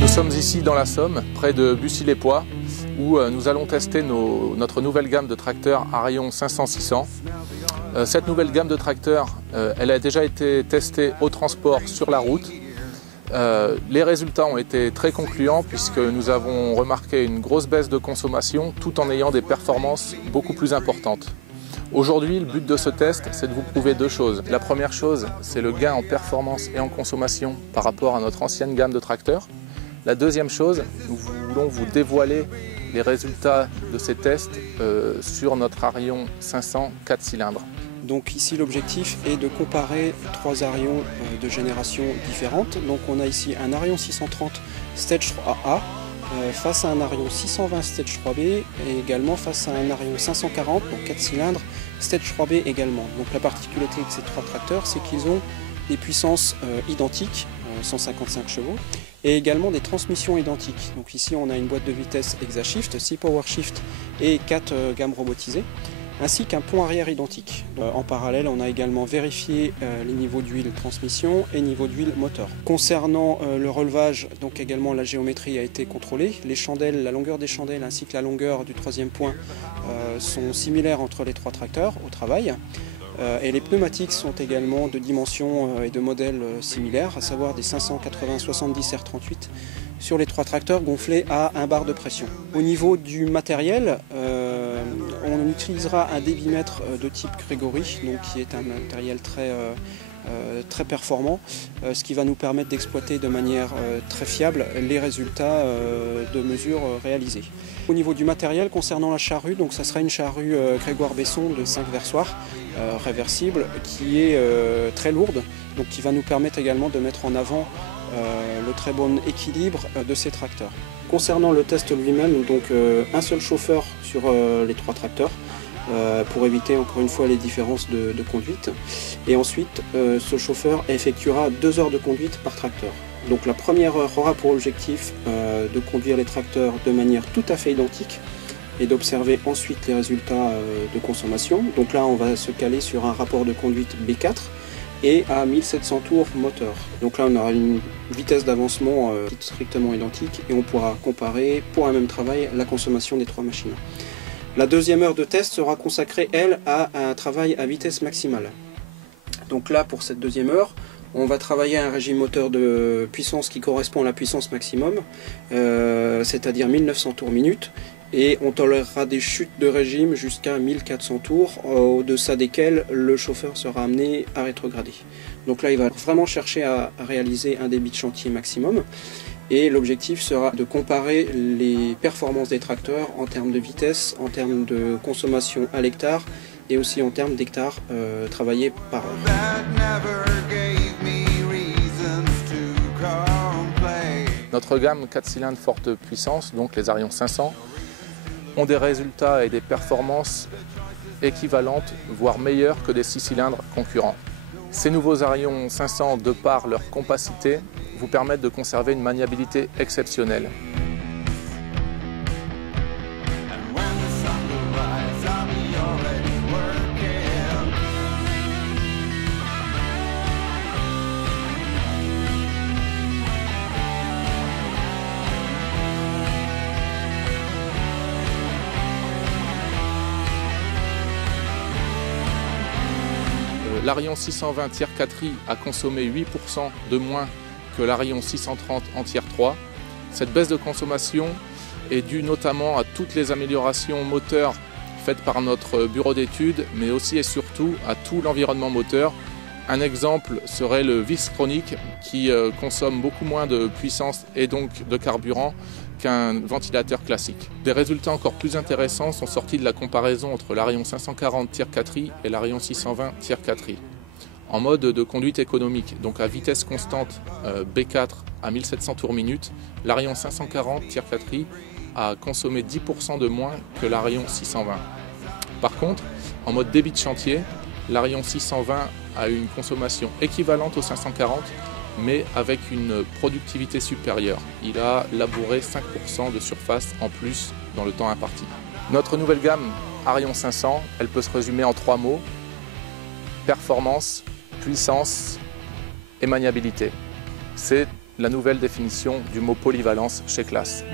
Nous sommes ici dans la Somme, près de Bussy-les-Poix, où nous allons tester notre nouvelle gamme de tracteurs Arion 500-600. Cette nouvelle gamme de tracteurs, elle a déjà été testée au transport sur la route. Les résultats ont été très concluants puisque nous avons remarqué une grosse baisse de consommation tout en ayant des performances beaucoup plus importantes. Aujourd'hui, le but de ce test, c'est de vous prouver deux choses. La première chose, c'est le gain en performance et en consommation par rapport à notre ancienne gamme de tracteurs. La deuxième chose, nous voulons vous dévoiler les résultats de ces tests sur notre Arion 500 4 cylindres. Donc ici l'objectif est de comparer trois Arions de génération différentes. Donc on a ici un Arion 630 Stage 3A face à un Arion 620 Stage 3B et également face à un Arion 540, donc 4 cylindres, Stage 3B également. Donc la particularité de ces trois tracteurs, c'est qu'ils ont des puissances identiques, 155 chevaux, et également des transmissions identiques. Donc ici on a une boîte de vitesse ExaShift, 6 Power Shift et 4 gammes robotisées, ainsi qu'un pont arrière identique. En parallèle, on a également vérifié les niveaux d'huile transmission et niveau d'huile moteur. Concernant le relevage, donc également la géométrie a été contrôlée. Les chandelles, la longueur des chandelles ainsi que la longueur du troisième point sont similaires entre les trois tracteurs au travail. Et les pneumatiques sont également de dimensions et de modèles similaires, à savoir des 580-70 R38 sur les trois tracteurs gonflés à 1 bar de pression. Au niveau du matériel, on utilisera un débitmètre de type Gregory, donc qui est un matériel très performant, ce qui va nous permettre d'exploiter de manière très fiable les résultats de mesures réalisées. Au niveau du matériel, concernant la charrue, donc ça sera une charrue Grégoire Besson de 5 versoirs réversible qui est très lourde, donc qui va nous permettre également de mettre en avant le très bon équilibre de ces tracteurs. Concernant le test lui-même, donc un seul chauffeur sur les trois tracteurs pour éviter encore une fois les différences de conduite. Et ensuite, ce chauffeur effectuera 2 heures de conduite par tracteur. Donc la première heure aura pour objectif de conduire les tracteurs de manière tout à fait identique et d'observer ensuite les résultats de consommation. Donc là, on va se caler sur un rapport de conduite B4 et à 1700 tours moteur. Donc là, on aura une vitesse d'avancement strictement identique et on pourra comparer pour un même travail la consommation des trois machines. La deuxième heure de test sera consacrée, elle, à un travail à vitesse maximale. Donc là, pour cette deuxième heure, on va travailler un régime moteur de puissance qui correspond à la puissance maximum, c'est-à-dire 1900 tours minute, et on tolérera des chutes de régime jusqu'à 1400 tours, au-deçà desquelles le chauffeur sera amené à rétrograder. Donc là, il va vraiment chercher à réaliser un débit de chantier maximum. Et l'objectif sera de comparer les performances des tracteurs en termes de vitesse, en termes de consommation à l'hectare et aussi en termes d'hectares travaillés par heure. Notre gamme 4 cylindres forte puissance, donc les Arion 500, ont des résultats et des performances équivalentes, voire meilleures que des 6 cylindres concurrents. Ces nouveaux Arion 500, de par leur compacité, vous permettent de conserver une maniabilité exceptionnelle. L'Arion 620 tiers 4i a consommé 8% de moins que l'Arion 630 en tiers 3. Cette baisse de consommation est due notamment à toutes les améliorations moteurs faites par notre bureau d'études, mais aussi et surtout à tout l'environnement moteur. Un exemple serait le Visctronic qui consomme beaucoup moins de puissance et donc de carburant qu'un ventilateur classique. Des résultats encore plus intéressants sont sortis de la comparaison entre l'Arion 540 tiers 4i et l'Arion 620 tiers 4i. En mode de conduite économique, donc à vitesse constante B4 à 1700 tours minute, l'Arion 540 tiers 4i a consommé 10% de moins que l'Arion 620. Par contre, en mode débit de chantier, l'Arion 620 a eu une consommation équivalente au 540, mais avec une productivité supérieure. Il a labouré 5% de surface en plus dans le temps imparti. Notre nouvelle gamme Arion 500, elle peut se résumer en 3 mots: performance, puissance et maniabilité. C'est la nouvelle définition du mot polyvalence chez Claas.